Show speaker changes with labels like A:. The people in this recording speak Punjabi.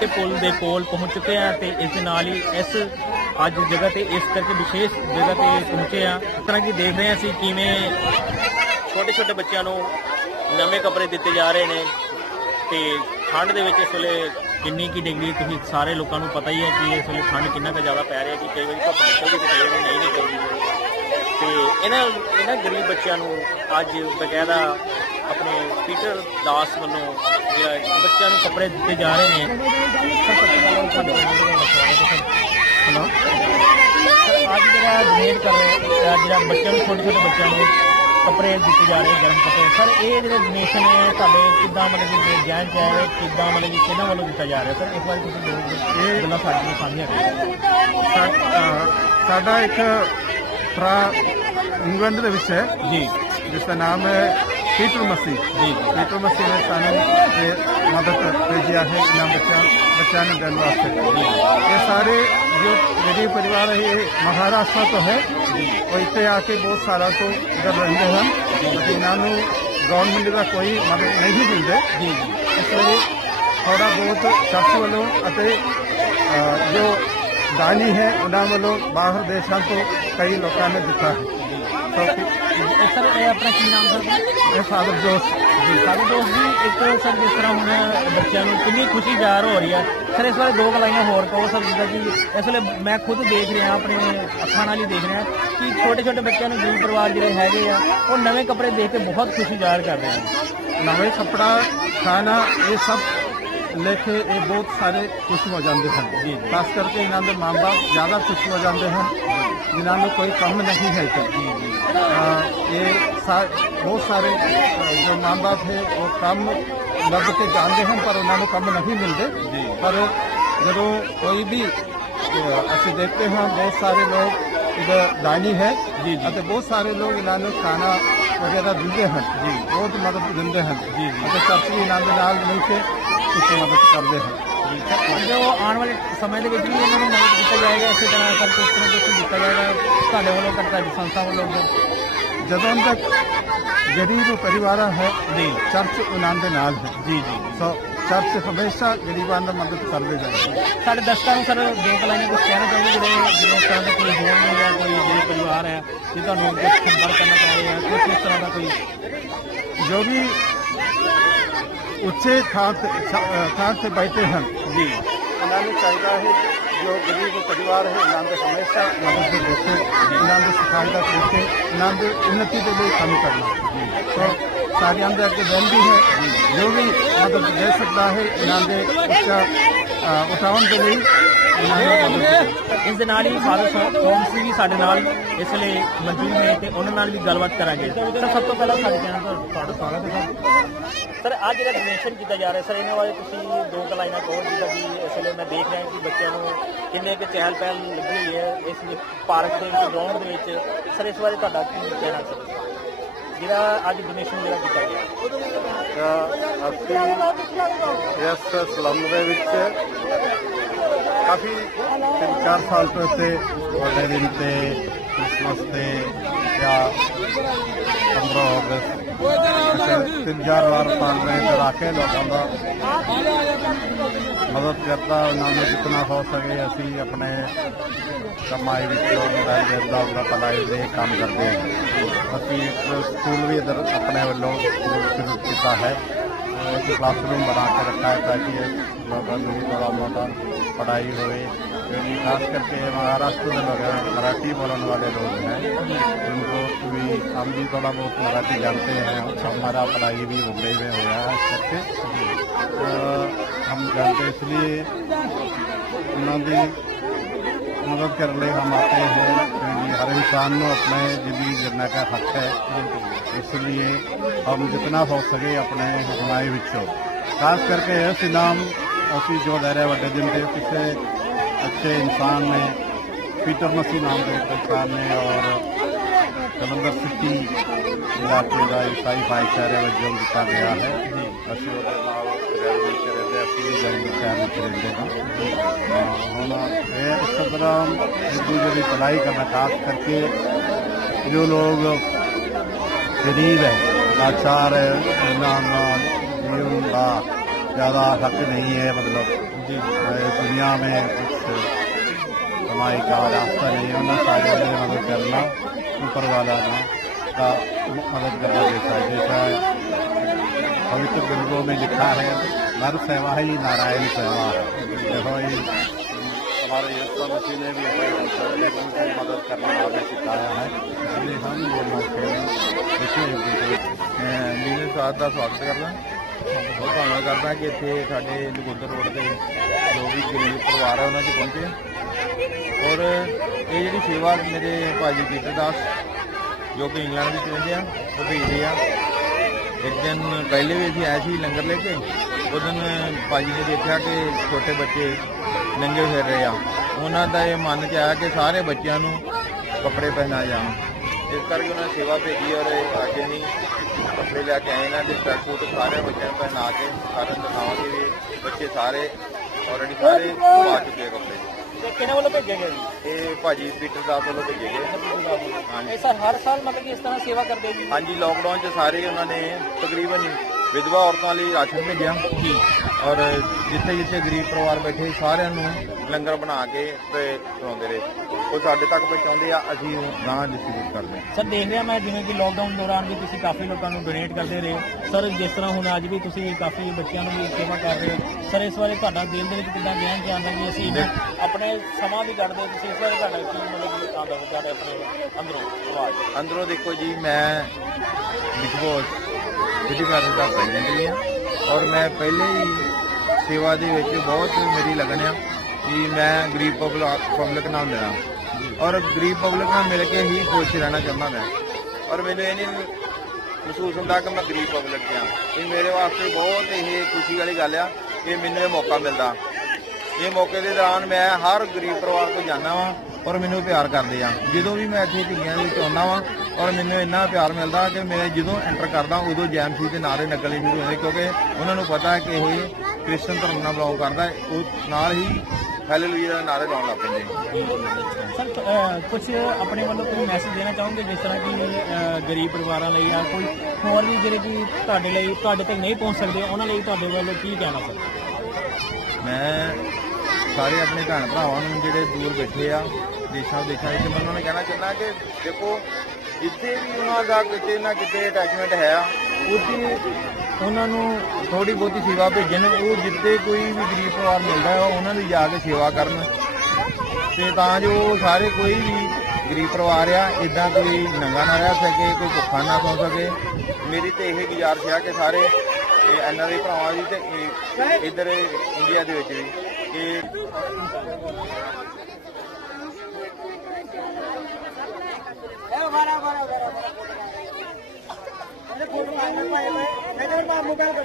A: ਤੇ ਪੁਲ ਦੇ ਕੋਲ ਪਹੁੰਚ ਚੁੱਕੇ ਆ ਤੇ ਇਸ ਦੇ ਨਾਲ ਹੀ ਇਸ ਅੱਜ ਜਗ੍ਹਾ ਤੇ ਇਸ ਕਰਕੇ ਵਿਸ਼ੇਸ਼ ਜਗ੍ਹਾ ਤੇ ਪਹੁੰਚੇ ਆ। ਇਸ ਤਰ੍ਹਾਂ ਕਿ ਦੇਖ ਰਹੇ ਹਾਂ ਅਸੀਂ ਕਿਵੇਂ ਛੋਟੇ ਛੋਟੇ ਬੱਚਿਆਂ ਨੂੰ ਨਵੇਂ ਕੱਪੜੇ ਦਿੱਤੇ ਜਾ ਰਹੇ ਨੇ ਤੇ ਠੰਡ ਦੇ ਵਿੱਚ ਇਸ ਵੇਲੇ ਕਿੰਨੀ ਕੀ ਡਿਗਰੀ ਤੁਸੀਂ ਸਾਰੇ ਲੋਕਾਂ ਨੂੰ ਪਤਾ ਹੀ ਹੈ ਕਿ ਇਸ ਵੇਲੇ ਠੰਡ ਕਿੰਨਾ ਕੁ ਜ਼ਿਆਦਾ ਪੈ ਰਹੀ ਹੈ ਕਿ ਕਈ ਵਾਰੀ ਧੁੱਪ ਨਿਕਲਦੀ ਤੇ ਕਈ ਵਾਰੀ ਨਹੀਂ ਨਿਕਲਦੀ। ਤੇ ਇਹਨਾਂ ਇਹਨਾਂ ਗਰੀਬ ਬੱਚਿਆਂ ਨੂੰ ਅੱਜ ਬਕਾਇਦਾ ਆਪਣੇ ਪੀਟਰ ਦਾਸ ਵੱਲੋਂ ਜਿਹੜਾ ਬੱਚਿਆਂ ਨੂੰ ਕੱਪੜੇ ਦਿੱਤੇ ਜਾ ਰਹੇ ਨੇ। ਹੈਲੋ। ਅੱਜ ਜਿਹੜਾ ਡੋਨੇਟ ਕਰ ਰਹੇ ਜਿਹੜਾ ਬੱਚਿਆਂ ਨੂੰ ਛੋਟੇ ਛੋਟੇ ਬੱਚਿਆਂ ਨੂੰ ਕੱਪੜੇ ਦਿੱਤੇ ਜਾ ਰਹੇ ਗਰਮ ਕੱਪੜੇ। ਸਰ ਇਹ ਜਿਹੜੇ ਡੋਨੇਸ਼ਨ ਹੈ ਤੁਹਾਡੇ ਕਿੱਦਾਂ ਮਤਲਬ ਕਿ ਜੈਨ ਚ ਹੈ ਕਿੱਦਾਂ ਮਤਲਬ ਕਿ ਕਿਹਨਾਂ ਵੱਲੋਂ ਦਿੱਤਾ ਜਾ ਰਿਹਾ? ਸਰ ਇਸ ਬਾਰੇ ਤੁਸੀਂ ਦੋ ਇਹ ਗੱਲਾਂ ਸਾਡੇ ਨਾਲ ਸਾਂਝੀਆਂ ਕਰੋ।
B: ਸਾਡਾ ਇੱਕ ਭਰਾ ਇੰਗਲੈਂਡ ਦੇ ਵਿੱਚ ਹੈ
A: ਜੀ।
B: ਜਿਸ ਦਾ ਨਾਮ ਹੈ ਪੀਟਰ ਮਸੀ
A: ਜੀ।
B: ਪੀਟਰ ਮਸੀ ਨੇ ਸਾਨੂੰ ਇਹ ਮਦਦ ਭੇਜਿਆ ਹੈ ਇਹਨਾਂ ਬੱਚਿਆਂ ਬੱਚਿਆਂ ਨੂੰ ਦੇਣ ਵਾਸਤੇ। ਇਹ ਸਾਰੇ ਜੋ ਗਰੀਬ ਪਰਿਵਾਰ ਹੈ ਮਹਾਰਾਸ਼ਟਰ ਤੋਂ ਹੈ। ਉਹ ਇੱਥੇ ਆ ਕੇ ਬਹੁਤ ਸਾਲਾਂ ਤੋਂ ਇੱਧਰ ਰਹਿੰਦੇ ਹਨ। ਅਤੇ ਇਹਨਾਂ ਨੂੰ ਗਵਰਨਮੈਂਟ ਦਾ ਕੋਈ ਮਦਦ ਨਹੀਂ ਦਿੰਦੇ।
A: ਜੀ। ਜੀ
B: ਇਸ ਲਈ ਥੋੜਾ ਬਹੁਤ ਚਰਚ ਵੱਲੋਂ ਅਤੇ ਜੋ ਦਾਨੀ ਹੈ ਉਹਨਾਂ ਵੱਲੋਂ ਬਾਹਰ ਦੇਸ਼ਾਂ ਤੋਂ ਕਈ ਲੋਕਾਂ ਨੇ ਦਿੱਤਾ ਹੈ। ਤਾਂ
A: ਸਰ ਇਹ ਆਪਣਾ ਕੀ ਨਾਮ ਸਰ
B: ਫਾਦਰ ਜੋਸ
A: ਜੀ। ਸਾਡੇ ਦੋਸਤ ਜੀ ਇੱਕ ਸਰ ਜਿਸ ਤਰ੍ਹਾਂ ਹੁਣ ਬੱਚਿਆਂ ਨੂੰ ਕਿੰਨੀ ਖੁਸ਼ੀ ਜ਼ਾਹਰ ਹੋ ਰਹੀ ਹੈ। ਸਰ ਇਸ ਬਾਰੇ ਦੋ ਗਲਾਈਆਂ ਹੋਰ ਕਹੋ ਸਰ ਜਿੱਦਾਂ ਕਿ ਇਸ ਵੇਲੇ ਮੈਂ ਖੁਦ ਦੇਖ ਰਿਹਾ ਆਪਣੇ ਅੱਖਾਂ ਨਾਲ ਹੀ ਦੇਖ ਰਿਹਾ ਕਿ ਛੋਟੇ ਛੋਟੇ ਬੱਚਿਆਂ ਨੂੰ ਗਰੀਬ ਪਰਿਵਾਰ ਜਿਹੜੇ ਹੈਗੇ ਆ ਉਹ ਨਵੇਂ ਕੱਪੜੇ ਦੇਖ ਕੇ ਬਹੁਤ ਖੁਸ਼ੀ ਜ਼ਾਹਰ ਕਰ ਰਹੇ ਹਨ
B: ਨਵੇਂ ਕੱਪੜਾ ਖਾਣਾ ਇਹ ਸਭ ਲੈ ਕੇ ਇਹ ਬਹੁਤ ਸਾਰੇ ਖੁਸ਼ ਹੋ ਜਾਂਦੇ ਹਨ।
A: ਜੀ।
B: ਖਾਸ ਕਰਕੇ ਇਹਨਾਂ ਦੇ ਮਾਂ-ਬਾਪ ਜ਼ਿਆਦਾ ਖੁਸ਼ ਹੋ ਜਾਂਦੇ ਹਨ। ਜਿਨ੍ਹਾਂ ਨੂੰ ਕੋਈ ਕੰਮ ਨਹੀਂ ਹੈ ਅਹ, ਇਹ ਬਹੁਤ ਸਾਰੇ ਜੋ ਮਾਂ-ਬਾਪ ਹੈ ਉਹ ਕੰਮ ਲੱਭ ਕੇ ਜਾਂਦੇ ਹਨ ਪਰ ਉਹਨਾਂ ਨੂੰ ਕੰਮ ਨਹੀਂ ਮਿਲਦੇ। ਪਰ ਜਦੋਂ ਕੋਈ ਵੀ ਅਸੀਂ ਦੇਖਦੇ ਹਾਂ ਬਹੁਤ ਸਾਰੇ ਲੋਕ ਇਹਦਾ ਦਾਨੀ ਹੈ
A: ਜੀ, ਜੀ।
B: ਅਤੇ ਬਹੁਤ ਸਾਰੇ ਲੋਕ ਇਹਨਾਂ ਨੂੰ ਖਾਣਾ ਵਗੈਰਾ ਦਿੰਦੇ ਹਨ। ਜੀ। ਬਹੁਤ ਮਦਦ ਦਿੰਦੇ ਹਨ।
A: ਜੀ, ਜੀ।
B: ਅਤੇ ਵੀ ਇਹਨਾਂ ਦੇ ਨਾਲ ਮਿਲ ਕੇ
A: ਜੀ ਜੋ ਆਉਣ ਵਾਲੇ ਸਮੇਂ ਦੇ ਵਿੱਚ ਵੀ ਇਹਨਾਂ ਨੂੰ ਮਦਦ ਕੀਤਾ ਜਾਏਗਾ ਇਸੇ ਤਰ੍ਹਾਂ ਸਰ ਕਿਸ ਤਰ੍ਹਾਂ ਦਿੱਤਾ ਜਾਏਗਾ ਤੁਹਾਡੇ ਵੱਲੋਂ ਕਰਤਾ ਜੀ ਸੰਸਥਾ ਵੱਲੋਂ
B: ਜਦੋਂ ਤੱਕ ਗਰੀਬ ਪਰਿਵਾਰ ਹੈ
A: ਜੀ।
B: ਚਰਚ ਉਹਨਾਂ ਦੇ ਨਾਲ ਹੈ।
A: ਜੀ ਜੀ।
B: ਸੋ ਚਰਚ ਹਮੇਸ਼ਾ ਗਰੀਬਾਂ ਦੀ ਮਦਦ ਕਰਦੇ ਜਾਂਦੇ
A: ਸਾਡੇ ਦਰਸ਼ਕਾਂ ਨੂੰ ਸਰ ਦੋ ਕਲਾਈਆਂ ਕੁਝ ਕਹਿਣਾ ਚਾਹੁੰਦੇ ਜਿਹੜੇ ਜਿਹੜੇ ਤਰ੍ਹਾਂ ਦੇ ਕੋਈ ਹੋਣਗੇ ਜਾਂ ਕੋਈ ਜਿਹੜੇ ਪਰਿਵਾਰ ਹੈ ਜੇ ਤੁਹਾਨੂੰ ਕੁਝ ਸੰਪਰਕ ਕਰਨਾ ਚਾਹ ਰਹੇ ਆ ਕੁਝ ਇਸ ਤਰ੍ਹਾਂ ਦਾ ਕੋਈ?
B: ਜੋ ਵੀ ਉੱਚੇ ਥਾਂ ਤੇ ਥਾਂ ਤੇ ਬੈਠੇ ਹਨ
A: ਜੀ।
B: ਇਹਨਾਂ ਨੂੰ ਚਾਹੀਦਾ ਹੈ ਜੋ ਗਰੀਬ ਪਰਿਵਾਰ ਹੈ ਇਹਨਾਂ ਦੇ ਹਮੇਸ਼ਾ ਮਦਦ ਦੇ ਦੇਖੇ ਇਹਨਾਂ ਦੀ ਸਹਾਇਤਾ ਕਰਕੇ ਇਹਨਾਂ ਦੀ ਉન્નਤੀ ਦੇ ਲਈ ਕੰਮ ਕਰਨਾ ਸੋ ਸਾਰਿਆਂ ਦੇ ਅੱਗੇ ਬੇਨਤੀ ਹੈ। ਜੋ। ਵੀ ਮਦਦ ਦੇ ਸਕਦਾ ਹੈ ਇਹਨਾਂ ਦੇ ਉੱਚਾ ਉਠਾਉਣ ਦੇ ਲਈ
A: ਇਸ ਦੇ ਨਾਲ ਹੀ ਫਾਦਰ ਕੌਮ ਸੀ ਵੀ ਸਾਡੇ ਨਾਲ ਇਸ ਲਈ ਮੌਜੂਦ ਨੇ ਤੇ ਉਹਨਾਂ ਨਾਲ ਵੀ ਗੱਲਬਾਤ ਕਰਾਂਗੇ। ਸਰ, ਸਭ ਤੋਂ ਪਹਿਲਾਂ ਸਾਡੇ ਚੈਨਲ ਤੋਂ ਤੁਹਾਡਾ ਸਵਾਗਤ ਹੈ ਸਰ। ਸਰ ਅੱਜ ਜਿਹੜਾ ਡੋਨੇਸ਼ਨ ਕੀਤਾ ਜਾ ਰਿਹਾ, ਸਰ, ਇਹਨਾਂ ਬਾਰੇ ਤੁਸੀਂ ਦੋ ਕੁ ਲਾਈਨਾਂ ਕਹੋ ਜਿੱਦਾਂ ਕਿ ਇਸ ਵੇਲੇ ਮੈਂ ਦੇਖ ਰਿਹਾ ਕਿ ਬੱਚਿਆਂ ਨੂੰ ਕਿੰਨੇ ਕੁ ਚਹਿਲ ਪਹਿਲ ਲੱਗੀ ਹੋਈ ਹੈ ਇਸ ਪਾਰਕ ਦੇ ਵਿੱਚ ਗਰਾਊਂਡ ਦੇ ਵਿੱਚ। ਸਰ, ਇਸ ਬਾਰੇ ਤੁਹਾਡਾ ਕੀ ਕਹਿਣਾ, ਸਰ? ਜਿਹੜਾ ਅੱਜ ਡੋਨੇਸ਼ਨ ਜਿਹੜਾ ਕੀਤਾ ਗਿਆ।
B: ਅਸੀਂ ਇਸ ਸਲਮ ਦੇ ਵਿੱਚ ਕਾਫੀ ਤਿੰਨ ਚਾਰ ਸਾਲ ਤੋਂ ਇੱਥੇ ਵੱਡੇ ਦਿਨ ਤੇ ਕ੍ਰਿਸਮਸ ਤੇ ਜਾਂ 15 ਅਗਸਤ ਤਿੰਨ ਚਾਰ ਵਾਰ ਸਾਲ ਦੇ ਇੱਧਰ ਆ ਲੋਕਾਂ ਦਾ ਮਦਦ ਕਰਦਾ, ਉਹਨਾਂ ਨੂੰ ਜਿਤਨਾ ਹੋ ਸਕੇ ਅਸੀਂ ਆਪਣੇ ਕਮਾਈ ਵਿੱਚੋਂ ਮਦਦ ਕਰਦਾ ਉਹਦਾ ਭਲਾਈ ਦੇ ਕੰਮ ਕਰਦੇ ਹਾਂ। ਅਸੀਂ ਇੱਕ ਸਕੂਲ ਵੀ ਇੱਧਰ ਆਪਣੇ ਵੱਲੋਂ ਸ਼ੁਰੂ ਕੀਤਾ ਹੈ। एक क्लासरूम बना के रखा है ताकि लोगों को भी थोड़ा मोटा पढ़ाई होए क्योंकि खास करके महाराष्ट्र में लोग हैं मराठी बोलने वाले लोग हैं उनको भी हम भी थोड़ा बहुत मराठी जानते हैं हमारा पढ़ाई भी मुंबई में हुआ है इस करके तो हम जानते हैं इसलिए उन्होंने मदद करने लिए हम आते हैं क्योंकि हर इंसान को अपने जिंदगी जीने का हक है इसलिए हम जितना हो सके अपने कमाई ਵਿੱਚੋਂ खास करके इस इनाम ਅਸੀਂ ਜੋ ਦੇ ਰਹੇ ਵੱਡੇ ਦਿਨ ਦੇ ਕਿਸੇ ਅੱਛੇ ਇਨਸਾਨ ਨੇ ਪੀਟਰ ਮਸੀ ਨਾਮ ਦੇ ਇੱਕ ਇਨਸਾਨ ਨੇ ਔਰ ਜਲੰਧਰ ਸਿਟੀ ਇਲਾਕੇ ਦਾ ਇਸਾਈ ਭਾਈਚਾਰੇ ਵਜੋਂ ਦਿੱਤਾ ਗਿਆ ਹੈ ਅਸੀਂ ਉਹਦੇ ਨਾਲ ਰਹਿ ਮਿਲ ਕੇ ਰਹਿੰਦੇ ਅਸੀਂ ਵੀ ਜਲੰਧਰ ਸ਼ਹਿਰ ਵਿੱਚ ਰਹਿੰਦੇ ਹਾਂ ਅਹ ਹੁਣ ਇਹ ਇਸ ਤਰ੍ਹਾਂ ਇੱਕ ज़्यादा हक नहीं है मतलब दुनिया में कमाई का रास्ता नहीं है ना सारे मदद करना, ऊपर वाला ना, का मदद करना जैसा जैसा पवित्र ग्रंथों में लिखा है, नर सेवा ही नारायण सेवा है। हमारे यशवा मसीह ने भी मदद करना हमें सिखाया है। इसलिए हम
C: लोग मेरे साथ स्वागत करना ਬਹੁਤ ਧੰਨਵਾਦ ਕਰਦਾ ਕਿ ਇੱਥੇ ਸਾਡੇ ਨਗੋਦਰ ਰੋਡ ਦੇ ਜੋ ਵੀ ਗਰੀਬ ਪਰਿਵਾਰ ਹੈ ਉਹਨਾਂ 'ਚ ਪਹੁੰਚੇ। ਔਰ ਇਹ ਜਿਹੜੀ ਸੇਵਾ ਮੇਰੇ ਭਾਜੀ ਪੀਟਰ ਦਾਸ, ਜੋ ਕਿ ਇੰਗਲੈਂਡ ਵਿੱਚ ਰਹਿੰਦੇ ਆ ਉਹ ਭੇਜਦੇ ਆ, ਇੱਕ ਦਿਨ ਪਹਿਲੇ ਵੀ ਅਸੀਂ ਆਏ ਸੀ ਲੰਗਰ ਲੈ ਕੇ। ਉਸ ਦਿਨ ਭਾਜੀ ਨੇ ਦੇਖਿਆ ਕਿ ਛੋਟੇ ਬੱਚੇ ਨੰਗੇ ਫਿਰ ਰਹੇ ਆ। ਉਹਨਾਂ ਦਾ ਇਹ ਮਨ ਚ ਆਇਆ ਕਿ ਸਾਰੇ ਬੱਚਿਆਂ ਨੂੰ ਕੱਪੜੇ ਪਹਿਨਾਏ ਜਾਣ। ਇਸ ਕਰਕੇ ਉਹਨਾਂ ਨੇ ਸੇਵਾ ਭੇਜੀ ਔਰ ਇਹ ਅੱਜ ਅਸੀਂ ਕੱਪੜੇ ਲੈ ਕੇ ਆਏ ਇਹਨਾਂ ਦੇ ਸਟੈਕ ਸੂਟ ਸਾਰੇ ਬੱਚਿਆਂ ਨੂੰ ਪਹਿਨਾ ਕੇ ਸਾਰਿਆਂ ਨੂੰ ਦਿਖਾਵਾਂਗੇ ਵੀ ਬੱਚੇ ਸਾਰੇ ਆਲਰੇਡੀ ਸਾਰੇ ਪਾ ਚੁੱਕੇ ਆ ਕੱਪੜੇ।
A: ਤੇ ਕਿਹਨਾਂ ਵੱਲੋਂ ਭੇਜਿਆ ਗਿਆ ਜੀ?
C: ਇਹ ਭਾਜੀ ਪੀਟਰ ਦਾਸ ਵੱਲੋਂ ਭੇਜੇ ਗਏ। ਹਾਂਜੀ।
A: ਇਹ ਸਰ ਹਰ ਸਾਲ ਮਤਲਬ ਕਿ ਇਸ ਤਰ੍ਹਾਂ ਸੇਵਾ ਕਰਦੇ ਜੀ?
C: ਹਾਂਜੀ ਲੋਕਡਾਊਨ 'ਚ ਸਾਰੇ ਉਹਨਾਂ ਨੇ ਤਕਰੀਬਨ ਵਿਧਵਾ ਔਰਤਾਂ ਲਈ ਰਾਸ਼ਨ ਭੇਜਿਆ
A: ਜੀ
C: ਔਰ ਜਿੱਥੇ ਜਿੱਥੇ ਗਰੀਬ ਪਰਿਵਾਰ ਬੈਠੇ ਸਾਰਿਆਂ ਨੂੰ ਲੰਗਰ ਬਣਾ ਕੇ ਤੇ ਖਵਾਉਂਦੇ ਰਹੇ। ਉਹ ਸਾਡੇ ਤੱਕ ਪਹੁੰਚਾਉਂਦੇ ਆ ਅਸੀਂ ਗਾਂ ਡਿਸਟ੍ਰੀਬਿਊਟ ਕਰਦੇ ਹਾਂ।
A: ਸਰ ਦੇਖ ਰਿਹਾ ਮੈਂ ਜਿਵੇਂ ਕਿ ਲੋਕਡਾਊਨ ਦੌਰਾਨ ਵੀ ਤੁਸੀਂ ਕਾਫੀ ਲੋਕਾਂ ਨੂੰ ਡੋਨੇਟ ਕਰਦੇ ਰਹੇ। ਹੋ ਸਰ ਜਿਸ ਤਰ੍ਹਾਂ ਹੁਣ ਅੱਜ ਵੀ ਤੁਸੀਂ ਕਾਫੀ ਬੱਚਿਆਂ ਨੂੰ ਵੀ ਸੇਵਾ ਕਰ ਰਹੇ ਹੋ। ਸਰ ਇਸ ਬਾਰੇ ਤੁਹਾਡਾ ਦਿਲ ਦੇ ਵਿੱਚ ਕਿੱਦਾਂ ਗਿਆਨ ਜਾਂਦਾ ਵੀ ਅਸੀਂ ਆਪਣੇ ਸਮਾਂ ਵੀ ਕੱਢਦੇ ਤੁਸੀਂ ਇਸ ਬਾਰੇ ਤੁਹਾਡਾ ਕੀ ਮਤਲਬ ਕਿ ਆਉਂਦਾ ਤੁਹਾਡੇ ਆਪਣੇ ਅੰਦਰੋਂ? ਆਵਾਜ਼।
C: ਅੰਦਰੋਂ ਦੇਖੋ ਜੀ ਮੈਂ ਬਿਗ ਬੋਸ ਸਿਟੀ ਕਾਰਨ ਦਾ ਪ੍ਰੈਜ਼ੀਡੈਂਟ ਵੀ ਹਾਂ। ਔਰ ਮੈਂ ਪਹਿਲੇ ਹੀ ਸੇਵਾ ਦੇ ਵਿੱਚ ਬਹੁਤ ਮੇਰੀ ਲਗਨ ਆ ਕਿ ਮੈਂ ਗਰੀਬ ਪਬਲਿਕ ਪਬਲਿਕ ਨਾਲ ਮਿਲਾਂ। ਔਰ ਗਰੀਬ ਪਬਲਿਕ ਨਾਲ ਮਿਲ ਕੇ ਹੀ ਖੁਸ਼ ਰਹਿਣਾ ਚਾਹੁੰਦਾ ਮੈਂ। ਔਰ ਮੈਨੂੰ ਇਹ ਨਹੀਂ ਮਹਿਸੂਸ ਹੁੰਦਾ ਕਿ ਮੈਂ ਗਰੀਬ ਪਬਲਿਕ ਆ। ਇਹ ਮੇਰੇ ਵਾਸਤੇ ਬਹੁਤ ਇਹ ਖੁਸ਼ੀ ਵਾਲੀ ਗੱਲ ਆ ਕਿ ਮੈਨੂੰ ਇਹ ਮੌਕਾ ਮਿਲਦਾ। ਇਹ ਮੌਕੇ ਦੇ ਦੌਰਾਨ ਮੈਂ ਹਰ ਗਰੀਬ ਪਰਿਵਾਰ ਕੋਲ ਜਾਂਦਾ ਵਾਂ ਔਰ ਮੈਨੂੰ ਪਿਆਰ ਕਰਦੇ ਆ। ਜਦੋਂ ਵੀ ਮੈਂ ਇੱਥੇ ਢਿੱਗੀਆਂ ਦੇ ਵਿੱਚ ਆਉਂਦਾ ਵਾਂ ਔਰ ਮੈਨੂੰ ਇੰਨਾ ਪਿਆਰ ਮਿਲਦਾ ਕਿ ਮੈਂ ਜਦੋਂ ਐਂਟਰ ਕਰਦਾ ਉਦੋਂ ਜੈਮਸੀ ਦੇ ਨਾਰੇ ਲੱਗਣੇ ਸ਼ੁਰੂ ਹੁੰਦੇ ਕਿਉਂਕਿ ਉਹਨਾਂ ਨੂੰ ਪਤਾ ਹੈ ਕਿ ਇਹ ਕ੍ਰਿਸਚਨ ਧਰਮ ਨਾਲ ਬਿਲੋਂਗ ਕਰਦਾ ਹੈ। ਉਹ ਨਾਲ ਹੀ ਹਾਲੇਲੂਇਆ ਦੇ ਨਾਰੇ ਲਾਉਣ ਲੱਗ ਪੈਂਦੇ
A: ਸਰ ਕੁਝ ਆਪਣੇ ਵੱਲੋਂ ਕੋਈ ਮੈਸੇਜ ਦੇਣਾ ਚਾਹੋਗੇ ਜਿਸ ਤਰ੍ਹਾਂ ਕਿ ਗਰੀਬ ਪਰਿਵਾਰਾਂ ਲਈ ਜਾਂ ਕੋਈ ਹੋਰ ਵੀ ਜਿਹੜੇ ਕਿ ਤੁਹਾਡੇ ਲਈ ਤੁਹਾਡੇ ਤੱਕ ਨਹੀਂ ਪਹੁੰਚ ਸਕਦੇ ਉਹਨਾਂ ਲਈ ਤੁਹਾਡੇ ਵੱਲੋਂ ਕੀ ਕਹਿਣਾ ਸਰ
C: ਮੈਂ ਸਾਰੇ ਆਪਣੇ ਭੈਣ ਭਰਾਵਾਂ ਨੂੰ ਜਿਹੜੇ ਦੂਰ ਬੈਠੇ ਆ ਦੇਸ਼ਾਂ ਵਿਦੇਸ਼ਾਂ ਵਿੱਚ ਮੈਂ ਉਹਨਾਂ ਨੂੰ ਕਹਿਣਾ ਚਾਹੁੰਦਾ ਕਿ ਦੇਖੋ, ਜਿੱਥੇ ਵੀ ਉਹਨਾਂ ਦਾ ਕਿਤੇ ਨਾ ਕਿਤੇ ਅਟੈਚਮੈਂਟ ਹੈ ਆ, ਉੱਥੇ ਉਹਨਾਂ ਨੂੰ ਥੋੜੀ ਬਹੁਤੀ ਸੇਵਾ ਭੇਜਣ। ਉਹ ਜਿੱਥੇ ਕੋਈ ਵੀ ਗਰੀਬ ਪਰਿਵਾਰ ਮਿਲਦਾ ਹੈ, ਉਹਨਾਂ ਦੀ ਜਾ ਕੇ ਸੇਵਾ ਕਰਨ। ਤੇ ਤਾਂ ਜੋ ਸਾਰੇ ਕੋਈ ਵੀ ਗਰੀਬ ਪਰਿਵਾਰ ਆ ਇਦਾਂ ਕੋਈ ਨੰਗਾ ਨਾ ਰਹਿ ਸਕੇ, ਕੋਈ ਭੁੱਖਾ ਨਾ ਸੌ ਸਕੇ। ਮੇਰੀ ਤੇ ਇਹ ਗੁਜ਼ਾਰਿਸ਼ ਆ ਕਿ ਸਾਰੇ ਐਨਆਰਆਈ ਭਰਾਵਾਂ ਦੀ ਤੇ ਇਹ ਇੱਧਰ ਇੰਡੀਆ ਦੇ ਵਿੱਚ ਵੀ ਕਿ
D: फोटो